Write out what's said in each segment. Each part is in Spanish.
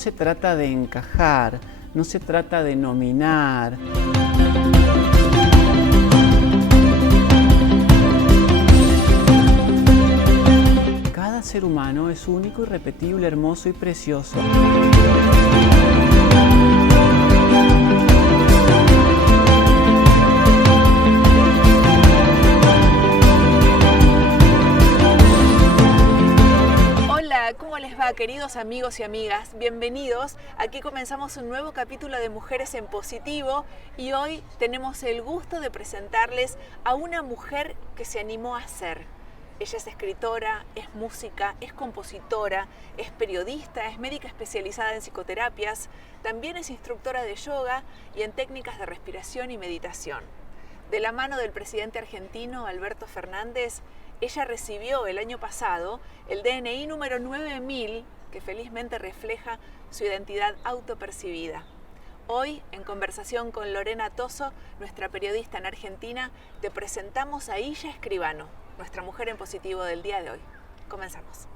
se trata de encajar, no se trata de nominar. Cada ser humano es único, irrepetible, hermoso y precioso. ¿Cómo les va, queridos amigos y amigas? Bienvenidos. Aquí comenzamos un nuevo capítulo de Mujeres en Positivo y hoy tenemos el gusto de presentarles a una mujer que se animó a ser. Ella es escritora, es música, es compositora, es periodista, es médica especializada en psicoterapias, también es instructora de yoga y en técnicas de respiración y meditación. De la mano del presidente argentino Alberto Fernández, ella recibió el año pasado el DNI número 9000, que felizmente refleja su identidad autopercibida. Hoy, en conversación con Lorena Toso, nuestra periodista en Argentina, te presentamos a Illa Escribano, nuestra mujer en positivo del día de hoy. Comenzamos.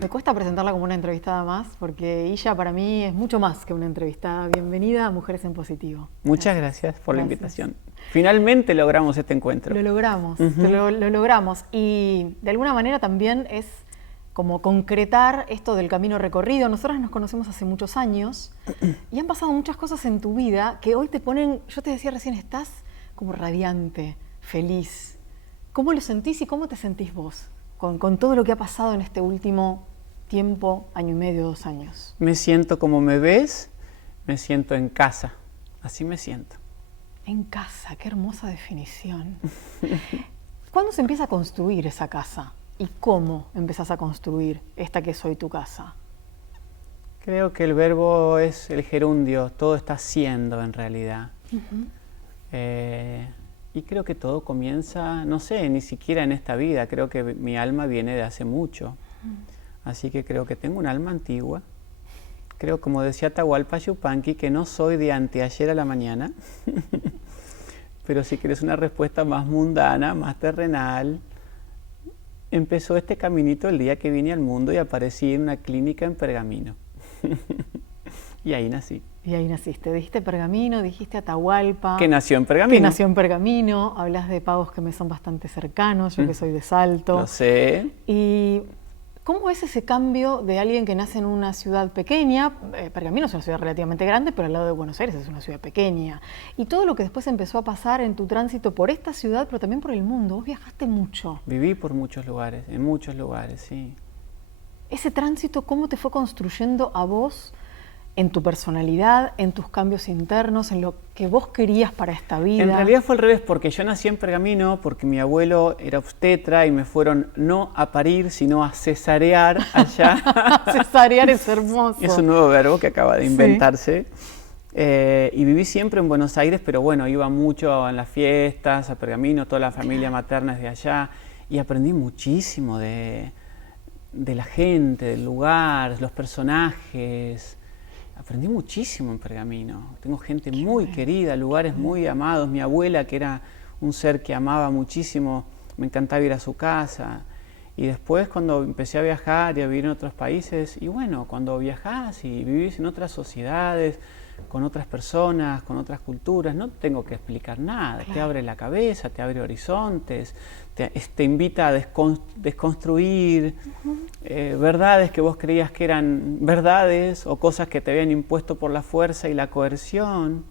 Me cuesta presentarla como una entrevistada más, porque Illa para mí es mucho más que una entrevistada. Bienvenida a Mujeres en Positivo. Muchas gracias por la invitación. Finalmente logramos este encuentro. Lo logramos, lo logramos. Y de alguna manera también es como concretar esto del camino recorrido. Nosotras nos conocemos hace muchos años y han pasado muchas cosas en tu vida que hoy te ponen, yo te decía recién, estás como radiante, feliz. ¿Cómo lo sentís y cómo te sentís vos con todo lo que ha pasado en este último tiempo, año y medio, 2 años? Me siento como me ves, me siento en casa, así me siento. En casa, qué hermosa definición. ¿Cuándo se empieza a construir esa casa? ¿Y cómo empezás a construir esta que es hoy tu casa? Creo que el verbo es el gerundio, todo está siendo en realidad. Y creo que todo comienza, no sé, ni siquiera en esta vida, creo que mi alma viene de hace mucho. Así que creo que tengo un alma antigua. Creo, como decía Atahualpa Yupanqui, que no soy de anteayer a la mañana. Pero si quieres una respuesta más mundana, más terrenal, empezó este caminito el día que vine al mundo y aparecí en una clínica en Pergamino. Y ahí nací. Y ahí naciste. Dijiste Pergamino, dijiste Atahualpa. Que nació en Pergamino. Que nació en Pergamino. Hablas de pagos que me son bastante cercanos, yo que soy de Salto. Lo sé. Y ¿cómo es ese cambio de alguien que nace en una ciudad pequeña? Pergamino es una ciudad relativamente grande, pero al lado de Buenos Aires es una ciudad pequeña. Y todo lo que después empezó a pasar en tu tránsito por esta ciudad, pero también por el mundo. Vos viajaste mucho. Viví por muchos lugares, en muchos lugares, sí. Ese tránsito, ¿cómo te fue construyendo a vos en tu personalidad, en tus cambios internos, en lo que vos querías para esta vida? En realidad fue al revés, porque yo nací en Pergamino, porque mi abuelo era obstetra y me fueron no a parir, sino a cesarear allá. Cesarear es hermoso. Es un nuevo verbo que acaba de inventarse. Sí. Y viví siempre en Buenos Aires, pero bueno, iba mucho en las fiestas, a Pergamino, toda la familia materna es de allá, y aprendí muchísimo de la gente, del lugar, los personajes. Aprendí muchísimo en Pergamino. Tengo gente muy querida, lugares muy amados. Mi abuela, que era un ser que amaba muchísimo, me encantaba ir a su casa. Y después, cuando empecé a viajar y a vivir en otros países, y bueno, cuando viajás y vivís en otras sociedades, con otras personas, con otras culturas, no tengo que explicar nada. Claro. Te abre la cabeza, te abre horizontes, te invita a desconstruir verdades que vos creías que eran verdades o cosas que te habían impuesto por la fuerza y la coerción.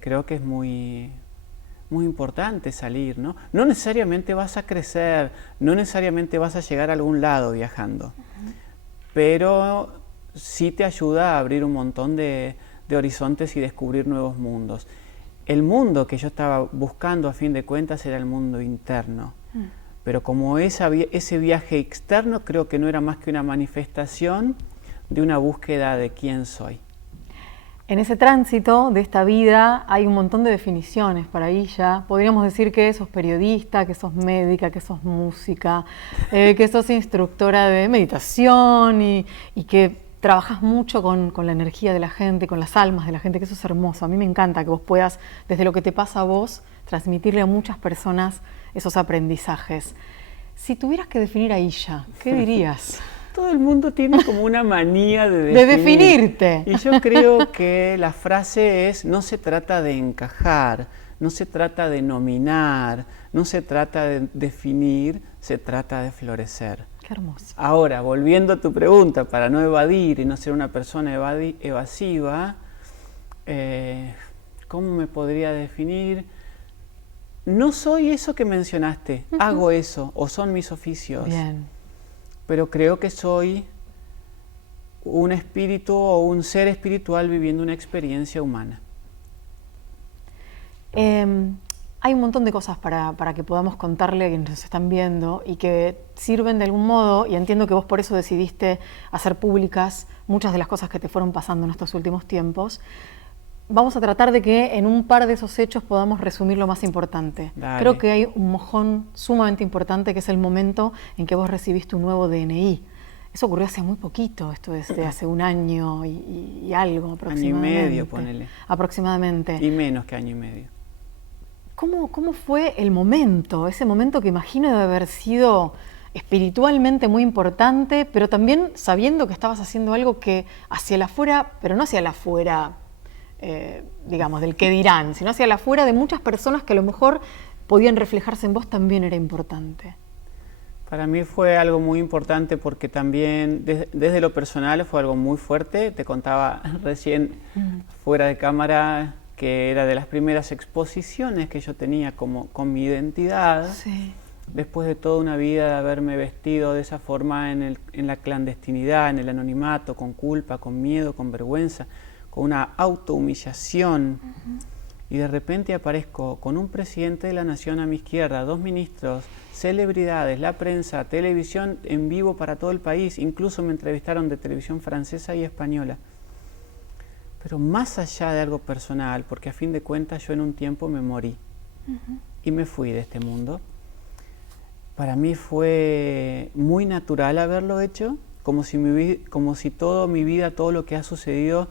Creo que es muy importante salir, ¿no? No necesariamente vas a crecer, no necesariamente vas a llegar a algún lado viajando, pero sí te ayuda a abrir un montón de horizontes y descubrir nuevos mundos. El mundo que yo estaba buscando a fin de cuentas era el mundo interno, pero como ese viaje externo creo que no era más que una manifestación de una búsqueda de quién soy. En ese tránsito de esta vida hay un montón de definiciones para Illa. Podríamos decir que sos periodista, que sos médica, que sos música, que sos instructora de meditación y que trabajas mucho con la energía de la gente, con las almas de la gente, que eso es hermoso. A mí me encanta que vos puedas, desde lo que te pasa a vos, transmitirle a muchas personas esos aprendizajes. Si tuvieras que definir a Illa, ¿qué dirías? Todo el mundo tiene como una manía de definirte. Y yo creo que la frase es: no se trata de encajar, no se trata de nominar, no se trata de definir, se trata de florecer. Qué hermoso. Ahora, volviendo a tu pregunta, para no evadir y no ser una persona evasiva, ¿cómo me podría definir? No soy eso que mencionaste, hago eso, o son mis oficios. Bien. Pero creo que soy un espíritu o un ser espiritual viviendo una experiencia humana. Hay un montón de cosas para que podamos contarle a quienes nos están viendo y que sirven de algún modo, y entiendo que vos por eso decidiste hacer públicas muchas de las cosas que te fueron pasando en estos últimos tiempos. Vamos a tratar de que en un par de esos hechos podamos resumir lo más importante. Dale. Creo que hay un mojón sumamente importante, que es el momento en que vos recibiste un nuevo DNI. Eso ocurrió hace muy poquito, esto es de hace un año y algo aproximadamente. Año y medio, ponele. Aproximadamente. Y menos que año y medio. ¿Cómo fue el momento? Ese momento que imagino debe haber sido espiritualmente muy importante, pero también sabiendo que estabas haciendo algo que hacia el afuera, pero no hacia el afuera, digamos, del que dirán, sino hacia el afuera de muchas personas que a lo mejor podían reflejarse en vos, también era importante. Para mí fue algo muy importante porque también desde lo personal fue algo muy fuerte. Te contaba recién fuera de cámara que era de las primeras exposiciones que yo tenía con mi identidad. Sí. Después de toda una vida de haberme vestido de esa forma en la clandestinidad, en el anonimato, con culpa, con miedo, con vergüenza, con una autohumillación. Y de repente aparezco con un presidente de la nación a mi izquierda, 2 ministros, celebridades, la prensa, televisión en vivo para todo el país. Incluso me entrevistaron de televisión francesa y española. Pero más allá de algo personal, porque a fin de cuentas yo en un tiempo me morí y me fui de este mundo. Para mí fue muy natural haberlo hecho, como si toda mi vida, todo lo que ha sucedido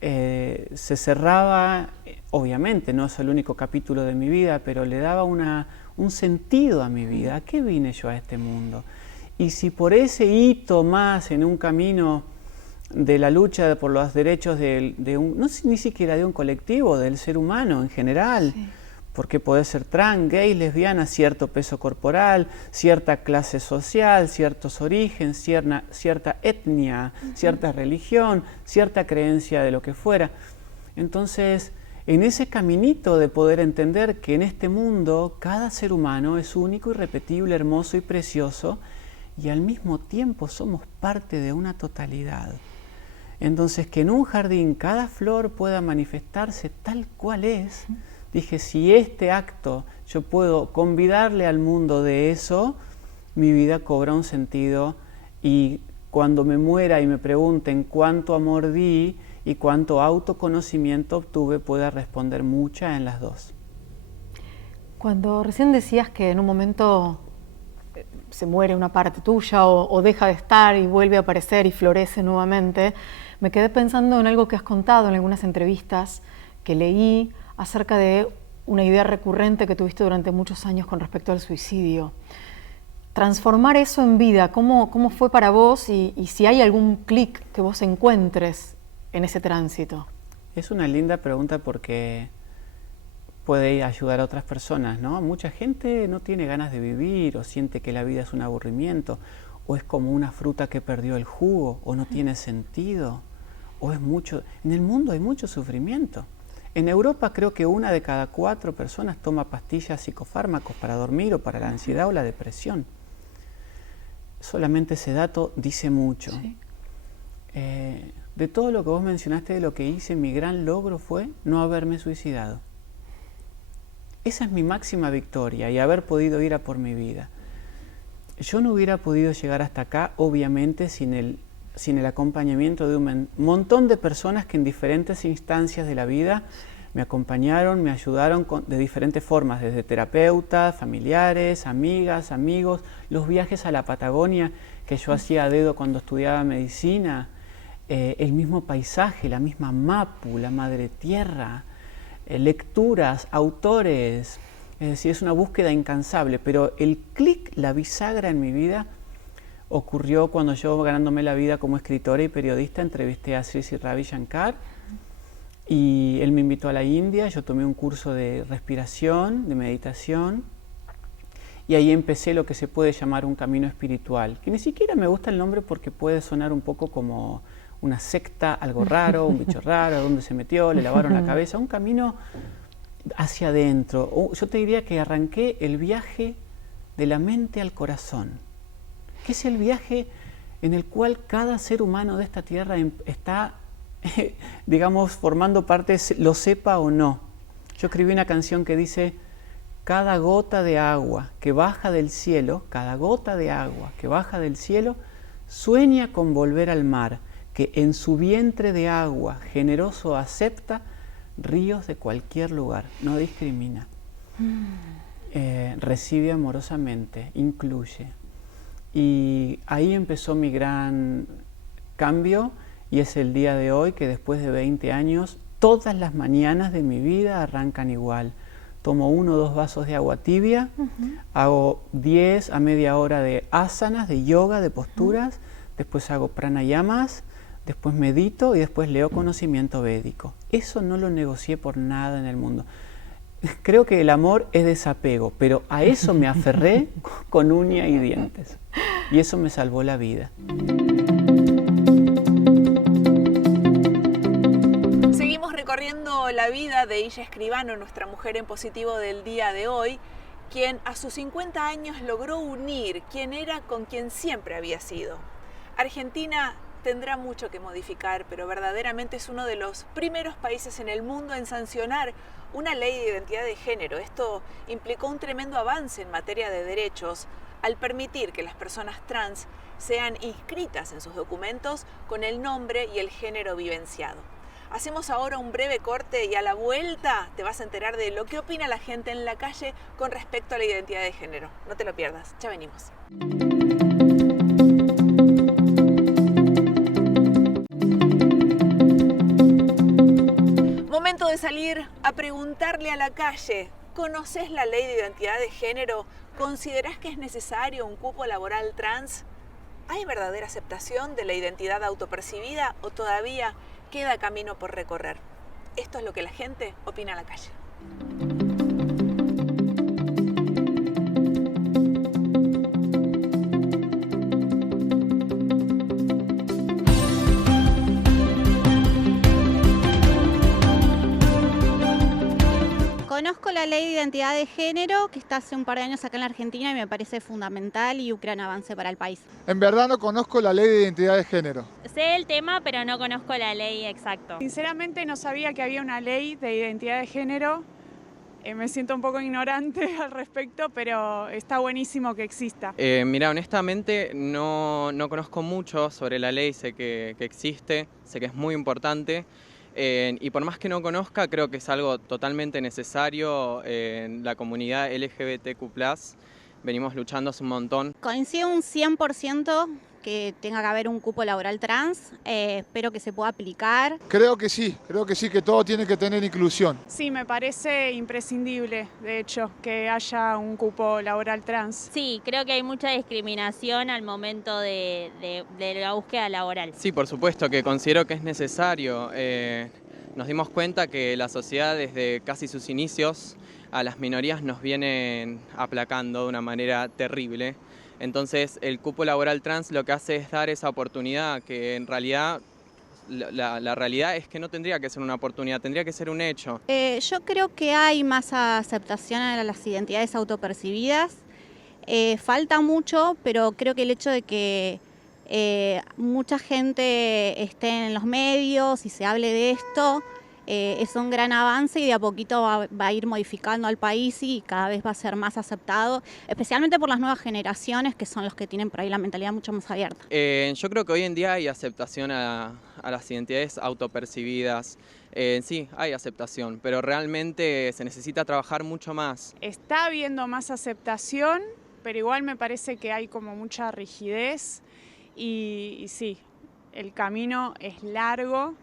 se cerraba. Obviamente no es el único capítulo de mi vida, pero le daba un sentido a mi vida. ¿A qué vine yo a este mundo? Y si por ese hito más en un camino de la lucha por los derechos ni siquiera de un colectivo, del ser humano en general, sí. Porque puede ser trans, gay, lesbiana, cierto peso corporal, cierta clase social, ciertos orígenes, cierta etnia, cierta religión, cierta creencia de lo que fuera. Entonces, en ese caminito de poder entender que en este mundo cada ser humano es único, irrepetible, hermoso y precioso, y al mismo tiempo somos parte de una totalidad. Entonces, que en un jardín cada flor pueda manifestarse tal cual es, dije, si este acto yo puedo convidarle al mundo de eso, mi vida cobra un sentido, y cuando me muera y me pregunten cuánto amor di y cuánto autoconocimiento obtuve, pueda responder mucha en las dos. Cuando recién decías que en un momento se muere una parte tuya o deja de estar y vuelve a aparecer y florece nuevamente, me quedé pensando en algo que has contado en algunas entrevistas que leí acerca de una idea recurrente que tuviste durante muchos años con respecto al suicidio. Transformar eso en vida, ¿cómo fue para vos y si hay algún clic que vos encuentres en ese tránsito? Es una linda pregunta porque puede ayudar a otras personas, ¿no? Mucha gente no tiene ganas de vivir o siente que la vida es un aburrimiento, o es como una fruta que perdió el jugo, o no tiene sentido, o es mucho. En el mundo hay mucho sufrimiento. En Europa creo que 1 de cada 4 personas toma pastillas, psicofármacos para dormir o para la ansiedad o la depresión. Solamente ese dato dice mucho. Sí. De todo lo que vos mencionaste, de lo que hice, mi gran logro fue no haberme suicidado. Esa es mi máxima victoria, y haber podido ir a por mi vida. Yo no hubiera podido llegar hasta acá, obviamente, sin el acompañamiento de un montón de personas que en diferentes instancias de la vida me acompañaron, me ayudaron de diferentes formas, desde terapeutas, familiares, amigas, amigos, los viajes a la Patagonia que yo hacía a dedo cuando estudiaba medicina, el mismo paisaje, la misma Mapu, la madre tierra, lecturas, autores, es decir, es una búsqueda incansable, pero el clic, la bisagra en mi vida ocurrió cuando yo, ganándome la vida como escritora y periodista, entrevisté a Sri Sri Ravi Shankar y él me invitó a la India, yo tomé un curso de respiración, de meditación, y ahí empecé lo que se puede llamar un camino espiritual, que ni siquiera me gusta el nombre porque puede sonar un poco como una secta, algo raro, un bicho raro, ¿dónde se metió? Le lavaron la cabeza, un camino hacia adentro. Yo te diría que arranqué el viaje de la mente al corazón, que es el viaje en el cual cada ser humano de esta tierra está, digamos, formando parte, lo sepa o no. Yo escribí una canción que dice: cada gota de agua que baja del cielo, cada gota de agua que baja del cielo, sueña con volver al mar, que en su vientre de agua generoso acepta ríos de cualquier lugar, no discrimina, recibe amorosamente, incluye. Y ahí empezó mi gran cambio, y es el día de hoy que después de 20 años, todas las mañanas de mi vida arrancan igual. Tomo 1 o 2 vasos de agua tibia, hago 10 a media hora de asanas, de yoga, de posturas, después hago pranayamas, después medito y después leo conocimiento védico. Eso no lo negocié por nada en el mundo. Creo que el amor es desapego, pero a eso me aferré con uña y dientes. Y eso me salvó la vida. Seguimos recorriendo la vida de Illa Escribano, nuestra mujer en positivo del día de hoy, quien a sus 50 años logró unir quién era con quien siempre había sido. Argentina tendrá mucho que modificar, pero verdaderamente es uno de los primeros países en el mundo en sancionar una ley de identidad de género. Esto implicó un tremendo avance en materia de derechos al permitir que las personas trans sean inscritas en sus documentos con el nombre y el género vivenciado. Hacemos ahora un breve corte y a la vuelta te vas a enterar de lo que opina la gente en la calle con respecto a la identidad de género. No te lo pierdas, ya venimos. Momento de salir a preguntarle a la calle: ¿conoces la ley de identidad de género? ¿Considerás que es necesario un cupo laboral trans? ¿Hay verdadera aceptación de la identidad autopercibida o todavía queda camino por recorrer? Esto es lo que la gente opina en la calle. Conozco la ley de identidad de género que está hace un par de años acá en la Argentina y me parece fundamental y un gran avance para el país. En verdad no conozco la ley de identidad de género. Sé el tema, pero no conozco la ley exacto. Sinceramente no sabía que había una ley de identidad de género. Me siento un poco ignorante al respecto, pero está buenísimo que exista. Mira, honestamente no conozco mucho sobre la ley, sé que existe, sé que es muy importante. Y por más que no conozca, creo que es algo totalmente necesario en la comunidad LGBTQ+. Venimos luchando hace un montón. Coincido un 100% que tenga que haber un cupo laboral trans, espero que se pueda aplicar. Creo que sí, que todo tiene que tener inclusión. Sí, me parece imprescindible, de hecho, que haya un cupo laboral trans. Sí, creo que hay mucha discriminación al momento de la búsqueda laboral. Sí, por supuesto que considero que es necesario. Nos dimos cuenta que la sociedad desde casi sus inicios a las minorías nos vienen aplacando de una manera terrible. Entonces el cupo laboral trans lo que hace es dar esa oportunidad que en realidad la realidad es que no tendría que ser una oportunidad, tendría que ser un hecho. Yo creo que hay más aceptación a las identidades autopercibidas. Falta mucho, pero creo que el hecho de que mucha gente esté en los medios y se hable de esto es un gran avance y de a poquito va a ir modificando al país y cada vez va a ser más aceptado, especialmente por las nuevas generaciones que son los que tienen por ahí la mentalidad mucho más abierta. Yo creo que hoy en día hay aceptación a las identidades autopercibidas. Sí, hay aceptación, pero realmente se necesita trabajar mucho más. Está habiendo más aceptación, pero igual me parece que hay como mucha rigidez y sí, el camino es largo,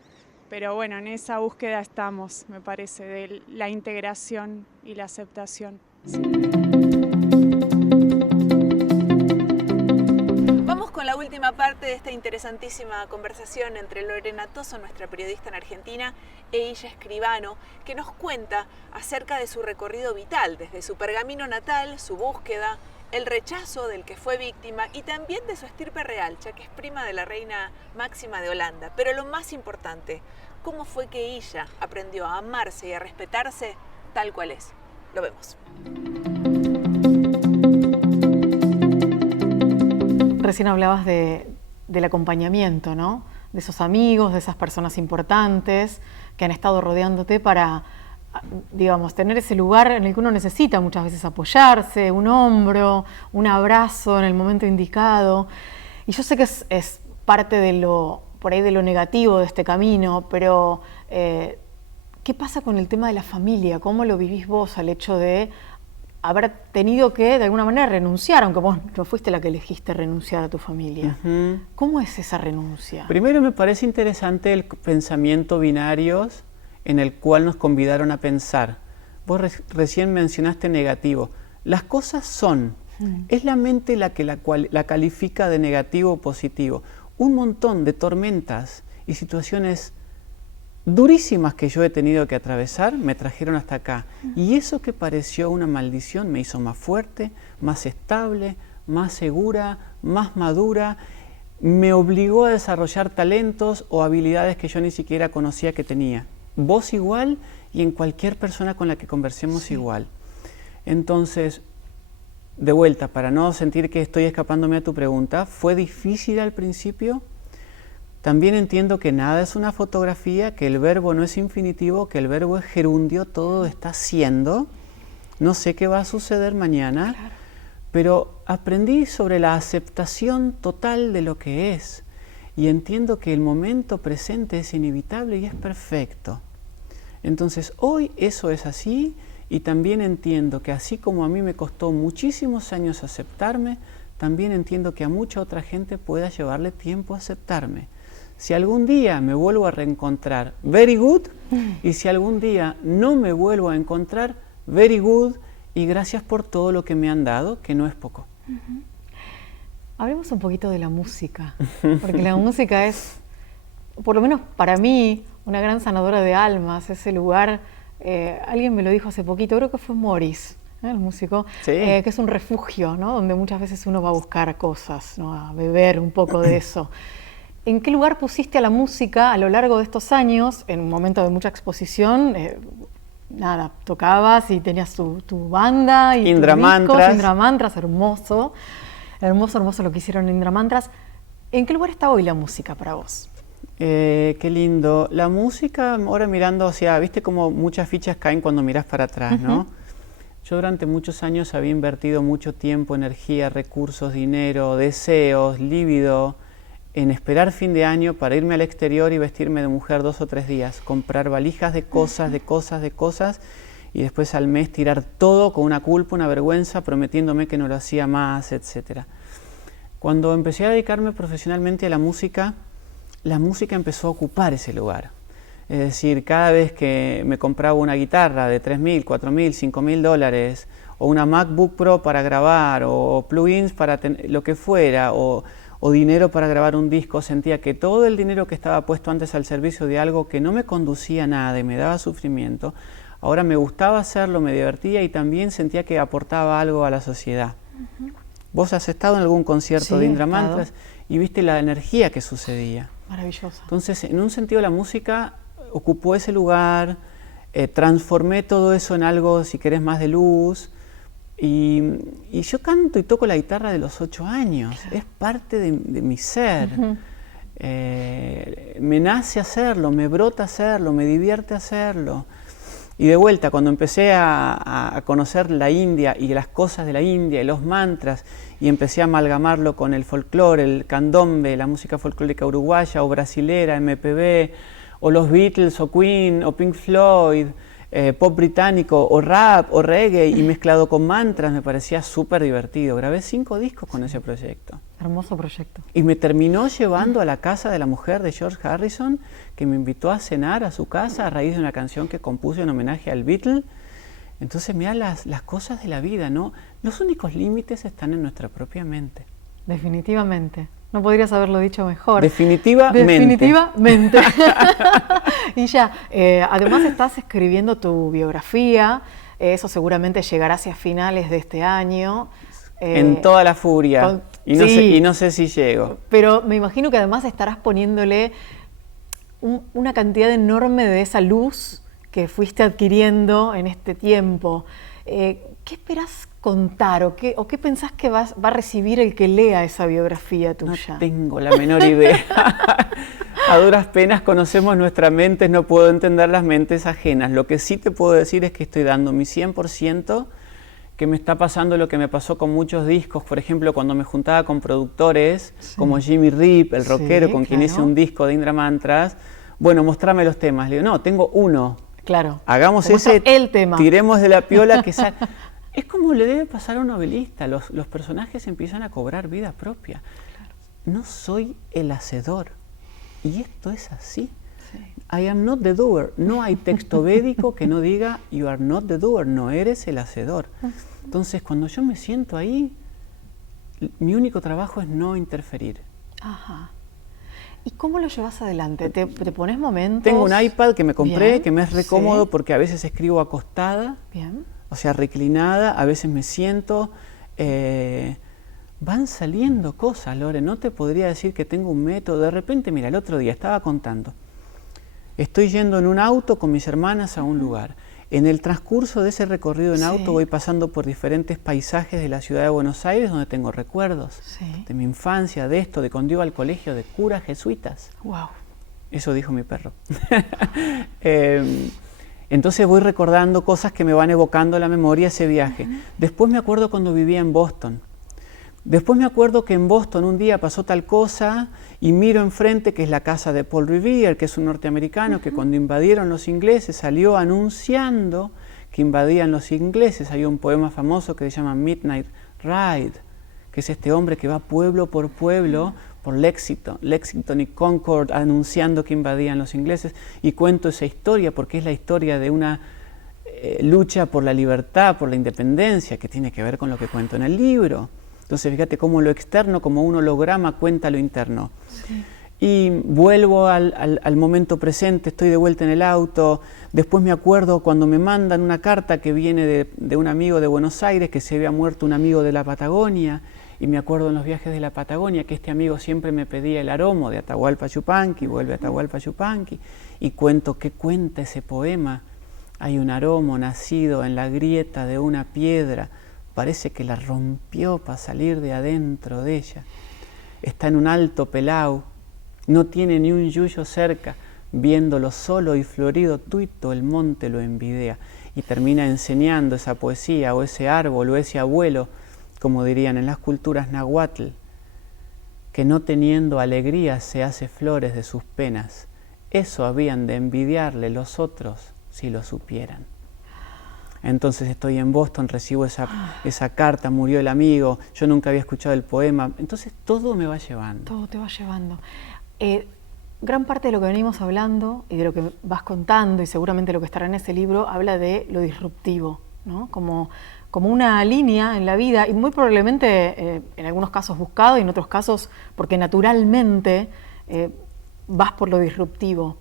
pero bueno, en esa búsqueda estamos, me parece, de la integración y la aceptación. Sí. Vamos con la última parte de esta interesantísima conversación entre Lorena Toso, nuestra periodista en Argentina, e Illa Escribano, que nos cuenta acerca de su recorrido vital, desde su pergamino natal, su búsqueda, el rechazo del que fue víctima y también de su estirpe real, ya que es prima de la reina Máxima de Holanda. Pero lo más importante, ¿cómo fue que ella aprendió a amarse y a respetarse tal cual es? Lo vemos. Recién hablabas del acompañamiento, ¿no? De esos amigos, de esas personas importantes que han estado rodeándote para, digamos, tener ese lugar en el que uno necesita muchas veces apoyarse, un hombro, un abrazo en el momento indicado. Y yo sé que es parte de lo, por ahí, de lo negativo de este camino, pero ¿qué pasa con el tema de la familia? ¿Cómo lo vivís vos al hecho de haber tenido que, de alguna manera, renunciar, aunque vos no fuiste la que elegiste renunciar a tu familia? ¿Cómo es esa renuncia? Primero, me parece interesante el pensamiento binarios en el cual nos convidaron a pensar. Vos recién mencionaste negativo. Las cosas son. Es la mente la que la califica de negativo o positivo. Un montón de tormentas y situaciones durísimas que yo he tenido que atravesar me trajeron hasta acá. Y eso que pareció una maldición me hizo más fuerte, más estable, más segura, más madura. Me obligó a desarrollar talentos o habilidades que yo ni siquiera conocía que tenía. Vos igual y en cualquier persona con la que conversemos igual. Entonces, de vuelta, para no sentir que estoy escapándome a tu pregunta, ¿fue difícil al principio? También entiendo que nada es una fotografía, que el verbo no es infinitivo, que el verbo es gerundio, todo está siendo. No sé qué va a suceder mañana, pero aprendí sobre la aceptación total de lo que es. Y entiendo que el momento presente es inevitable y es perfecto. Entonces, hoy eso es así, y también entiendo que así como a mí me costó muchísimos años aceptarme, también entiendo que a mucha otra gente pueda llevarle tiempo a aceptarme. Si algún día me vuelvo a reencontrar, very good, y si algún día no me vuelvo a encontrar, very good, y gracias por todo lo que me han dado, que no es poco. Hablemos un poquito de la música, porque la música es, por lo menos para mí, una gran sanadora de almas, ese lugar, alguien me lo dijo hace poquito, creo que fue Morris, el músico, sí. Que es un refugio, ¿no? Donde muchas veces uno va a buscar cosas, ¿no? A beber un poco de eso. ¿En qué lugar pusiste a la música a lo largo de estos años, en un momento de mucha exposición? Nada, tocabas y tenías tu banda y Indra tus discos, Mantras. Indra Mantras, hermoso. Hermoso lo que hicieron en Indra Mantras. ¿En qué lugar está hoy la música para vos? Qué lindo. La música, ahora mirando hacia, viste como muchas fichas caen cuando miras para atrás, ¿no? Yo durante muchos años había invertido mucho tiempo, energía, recursos, dinero, deseos, líbido, en esperar fin de año para irme al exterior y vestirme de mujer 2 o 3 días, comprar valijas de cosas, y después al mes tirar todo con una culpa, una vergüenza, prometiéndome que no lo hacía más, etc. Cuando empecé a dedicarme profesionalmente a la música empezó a ocupar ese lugar. Es decir, cada vez que me compraba una guitarra de $3.000, $4.000, $5.000, o una MacBook Pro para grabar, o plugins para lo que fuera, o dinero para grabar un disco, sentía que todo el dinero que estaba puesto antes al servicio de algo que no me conducía a nada y me daba sufrimiento, ahora me gustaba hacerlo, me divertía y también sentía que aportaba algo a la sociedad. Vos has estado en algún concierto de Indra Mantras y viste la energía que sucedía. Maravillosa. Entonces, en un sentido, la música ocupó ese lugar, transformé todo eso en algo, si querés, más de luz. Y yo canto y toco la guitarra de los 8 años, es parte de mi ser. Me nace hacerlo, me brota hacerlo, me divierte hacerlo. Y de vuelta, cuando empecé a conocer la India y las cosas de la India y los mantras, y empecé a amalgamarlo con el folclore, el candombe, la música folclórica uruguaya o brasilera, MPB, o los Beatles, o Queen, o Pink Floyd, pop británico, o rap, o reggae, y mezclado con mantras, me parecía súper divertido. Grabé 5 discos con ese proyecto. Hermoso proyecto. Y me terminó llevando a la casa de la mujer de George Harrison, que me invitó a cenar a su casa a raíz de una canción que compuse en homenaje al Beatle. Entonces, mira las cosas de la vida, ¿no? Los únicos límites están en nuestra propia mente. Definitivamente. No podrías haberlo dicho mejor. Definitivamente. Definitivamente. Y ya, además estás escribiendo tu biografía, eso seguramente llegará hacia finales de este año. En toda la furia. Y no sé si llego. Pero me imagino que además estarás poniéndole una cantidad enorme de esa luz que fuiste adquiriendo en este tiempo. ¿Qué esperás contar o qué pensás que va a recibir el que lea esa biografía tuya? No tengo la menor idea. A duras penas conocemos nuestra mente, no puedo entender las mentes ajenas. Lo que sí te puedo decir es que estoy dando mi 100%, que me está pasando lo que me pasó con muchos discos. Por ejemplo, cuando me juntaba con productores como Jimmy Rip, el rockero con quien hice un disco de Indra Mantras. Bueno, mostrame los temas. Le digo, no, tengo uno. Claro. Hagamos como ese, el tema. Tiremos de la piola que sale. Es como le debe pasar a un novelista. Los personajes empiezan a cobrar vida propia. Claro. No soy el hacedor. Y esto es así. I am not the doer. No hay texto védico que no diga you are not the doer. No eres el hacedor. Entonces, cuando yo me siento ahí, mi único trabajo es no interferir. Ajá. ¿Y cómo lo llevas adelante? ¿Te pones momentos? Tengo un iPad que me compré, Bien, que me es re cómodo porque a veces escribo acostada, Bien. o sea, reclinada, a veces me siento. Van saliendo cosas, Lore, no te podría decir que tengo un método. De repente, mira, el otro día estaba contando, estoy yendo en un auto con mis hermanas a un lugar. En el transcurso de ese recorrido en auto voy pasando por diferentes paisajes de la ciudad de Buenos Aires donde tengo recuerdos de mi infancia, de esto, de cuando iba al colegio de curas jesuitas. Wow. Eso dijo mi perro. Entonces voy recordando cosas que me van evocando a la memoria ese viaje. Después me acuerdo cuando vivía en Boston. Después me acuerdo que en Boston un día pasó tal cosa y miro enfrente que es la casa de Paul Revere, que es un norteamericano que cuando invadieron los ingleses salió anunciando que invadían los ingleses. Hay un poema famoso que se llama Midnight Ride, que es este hombre que va pueblo por pueblo por Lexington y Concord anunciando que invadían los ingleses. Y cuento esa historia porque es la historia de una lucha por la libertad, por la independencia, que tiene que ver con lo que cuento en el libro. Entonces, fíjate cómo lo externo, como un holograma, cuenta lo interno. Sí. Y vuelvo al momento presente, estoy de vuelta en el auto. Después me acuerdo cuando me mandan una carta que viene de un amigo de Buenos Aires, que se había muerto un amigo de la Patagonia. Y me acuerdo en los viajes de la Patagonia que este amigo siempre me pedía el aromo de Atahualpa Yupanqui, vuelve a Atahualpa Yupanqui. Y cuento qué cuenta ese poema. Hay un aromo nacido en la grieta de una piedra. Parece que la rompió para salir de adentro de ella. Está en un alto pelau, no tiene ni un yuyo cerca, viéndolo solo y florido tuito el monte lo envidia. Y termina enseñando esa poesía o ese árbol o ese abuelo, como dirían en las culturas nahuatl, que no teniendo alegría se hace flores de sus penas. Eso habían de envidiarle los otros si lo supieran. Entonces estoy en Boston, recibo esa carta, murió el amigo, yo nunca había escuchado el poema, entonces todo me va llevando. Todo te va llevando. Gran parte de lo que venimos hablando y de lo que vas contando y seguramente lo que estará en ese libro habla de lo disruptivo, ¿no? Como una línea en la vida y muy probablemente en algunos casos buscado y en otros casos porque naturalmente vas por lo disruptivo.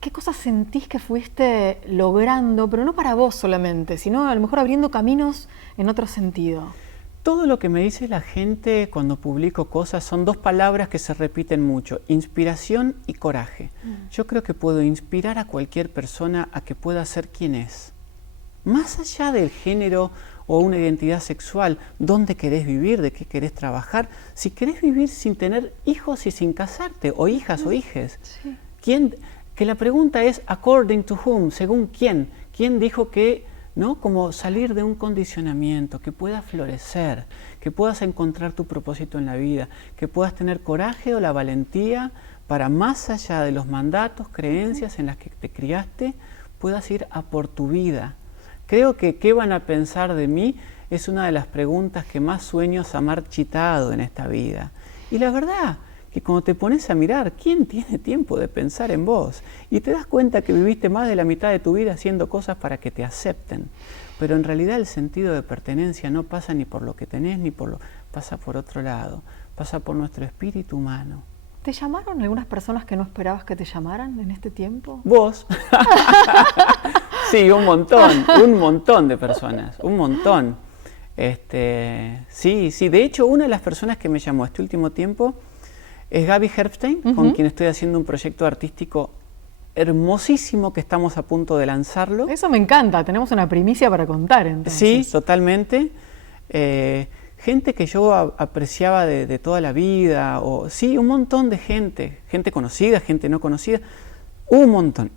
¿Qué cosas sentís que fuiste logrando, pero no para vos solamente, sino a lo mejor abriendo caminos en otro sentido? Todo lo que me dice la gente cuando publico cosas son dos palabras que se repiten mucho, inspiración y coraje. Yo creo que puedo inspirar a cualquier persona a que pueda ser quien es. Más allá del género o una identidad sexual, dónde querés vivir, de qué querés trabajar, si querés vivir sin tener hijos y sin casarte, o hijas o hijes. Sí. Que la pregunta es, according to whom, según quién. ¿Quién dijo que, no? Como salir de un condicionamiento, que puedas florecer, que puedas encontrar tu propósito en la vida, que puedas tener coraje o la valentía para más allá de los mandatos, creencias en las que te criaste, puedas ir a por tu vida. Creo que qué van a pensar de mí es una de las preguntas que más sueños ha marchitado en esta vida. Y la verdad, que cuando te pones a mirar, ¿quién tiene tiempo de pensar en vos? Y te das cuenta que viviste más de la mitad de tu vida haciendo cosas para que te acepten. Pero en realidad el sentido de pertenencia no pasa ni por lo que tenés, ni por lo... pasa por otro lado, pasa por nuestro espíritu humano. ¿Te llamaron algunas personas que no esperabas que te llamaran en este tiempo? ¿Vos? Sí, un montón de personas, un montón. Sí, de hecho una de las personas que me llamó este último tiempo es Gaby Herbstein, con quien estoy haciendo un proyecto artístico hermosísimo que estamos a punto de lanzarlo. Eso me encanta, tenemos una primicia para contar entonces. Sí, totalmente. Gente que yo apreciaba de toda la vida, sí, un montón de gente conocida, gente no conocida, un montón.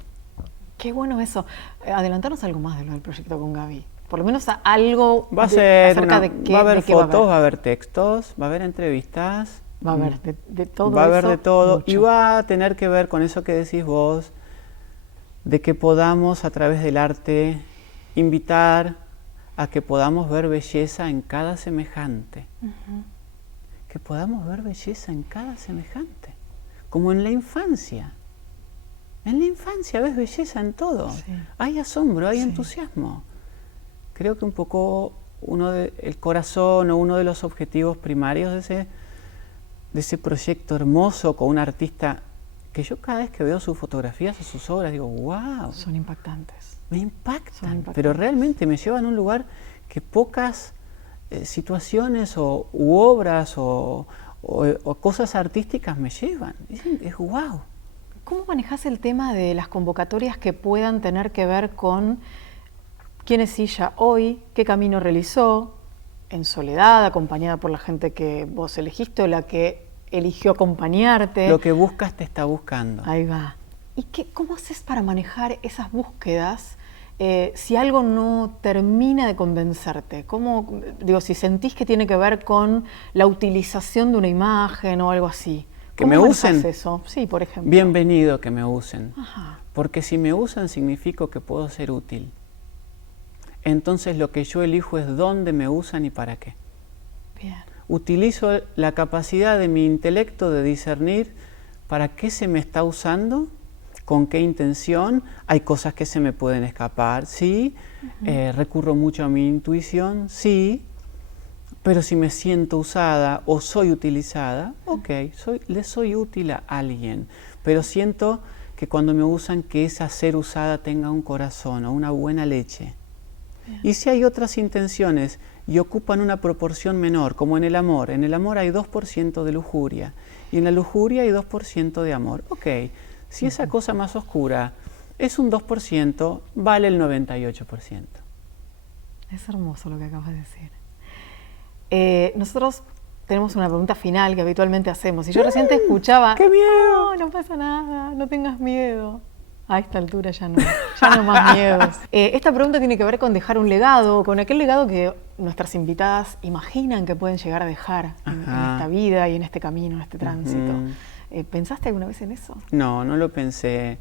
Qué bueno eso. Adelantarnos algo más de lo del proyecto con Gaby. Por lo menos algo acerca de qué. Va a haber fotos, va a haber textos, va a haber entrevistas. Va a haber de todo. Va a haber eso, de todo. mucho. Y va a tener que ver con eso que decís vos, de que podamos a través del arte invitar a que podamos ver belleza en cada semejante. Que podamos ver belleza en cada semejante. Como en la infancia. En la infancia ves belleza en todo. Sí. Hay asombro, hay entusiasmo. Creo que un poco el corazón o uno de los objetivos primarios de ese proyecto hermoso con un artista que yo cada vez que veo sus fotografías o sus obras digo, wow. Son impactantes. Me impactan, pero realmente me llevan a un lugar que pocas situaciones u obras o cosas artísticas me llevan. Es wow. ¿Cómo manejas el tema de las convocatorias que puedan tener que ver con quién es ella hoy, qué camino realizó, en soledad, acompañada por la gente que vos elegiste o la que eligió acompañarte? Lo que buscas te está buscando. Ahí va. ¿Y cómo haces para manejar esas búsquedas si algo no termina de convencerte? ¿Cómo, si sentís que tiene que ver con la utilización de una imagen o algo así? ¿Que me usen? Eso? Sí, por ejemplo. Bienvenido que me usen. Ajá. Porque si me usan significa que puedo ser útil. Entonces lo que yo elijo es dónde me usan y para qué. Bien. Utilizo la capacidad de mi intelecto de discernir para qué se me está usando, con qué intención. Hay cosas que se me pueden escapar, sí. Recurro mucho a mi intuición, sí. Pero si me siento usada o soy utilizada, ok, le soy útil a alguien. Pero siento que cuando me usan, que esa ser usada tenga un corazón o una buena leche. Bien. Y si hay otras intenciones y ocupan una proporción menor, como en el amor hay 2% de lujuria y en la lujuria hay 2% de amor. Ok, si esa cosa más oscura es un 2%, vale el 98%. Es hermoso lo que acabas de decir. Nosotros tenemos una pregunta final que habitualmente hacemos y yo recién te escuchaba. ¡Qué miedo! No pasa nada, no tengas miedo. A esta altura ya no más miedos. Esta pregunta tiene que ver con dejar un legado, con aquel legado que nuestras invitadas imaginan que pueden llegar a dejar en esta vida y en este camino, en este tránsito. ¿Pensaste alguna vez en eso? No lo pensé.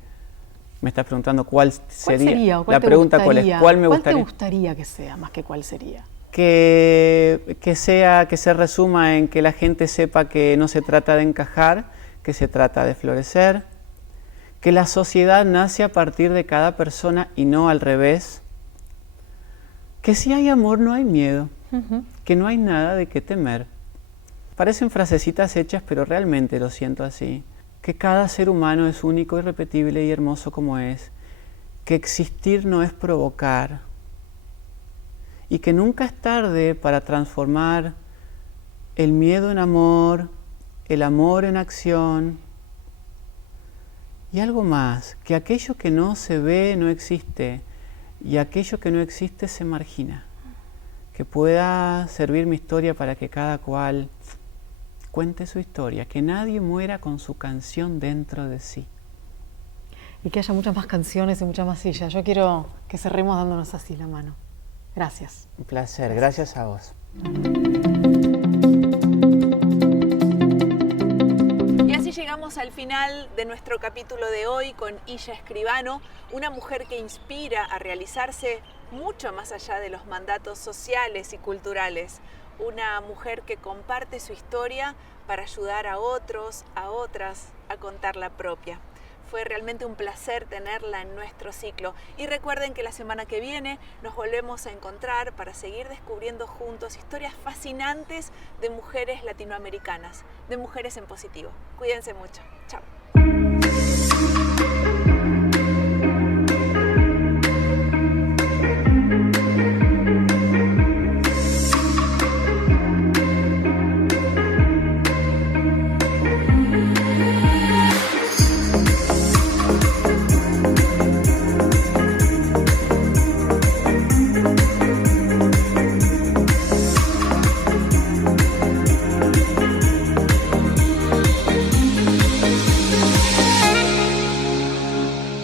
Me estás preguntando cuál sería. ¿Cuál la pregunta cuál es. ¿Cuál me gustaría? ¿Cuál te gustaría que sea, más que cuál sería? Que se resuma en que la gente sepa que no se trata de encajar, que se trata de florecer, que la sociedad nace a partir de cada persona y no al revés, que si hay amor no hay miedo, que no hay nada de qué temer. Parecen frasecitas hechas, pero realmente lo siento así. Que cada ser humano es único, irrepetible y hermoso como es, que existir no es provocar, y que nunca es tarde para transformar el miedo en amor, el amor en acción, y algo más, que aquello que no se ve no existe, y aquello que no existe se margina. Que pueda servir mi historia para que cada cual cuente su historia, que nadie muera con su canción dentro de sí. Y que haya muchas más canciones y muchas más sillas. Yo quiero que cerremos dándonos así la mano. Gracias. Un placer, gracias a vos. Y así llegamos al final de nuestro capítulo de hoy con Illa Escribano, una mujer que inspira a realizarse mucho más allá de los mandatos sociales y culturales. Una mujer que comparte su historia para ayudar a otros, a otras, a contar la propia. Fue realmente un placer tenerla en nuestro ciclo. Y recuerden que la semana que viene nos volvemos a encontrar para seguir descubriendo juntos historias fascinantes de mujeres latinoamericanas, de mujeres en positivo. Cuídense mucho. Chao.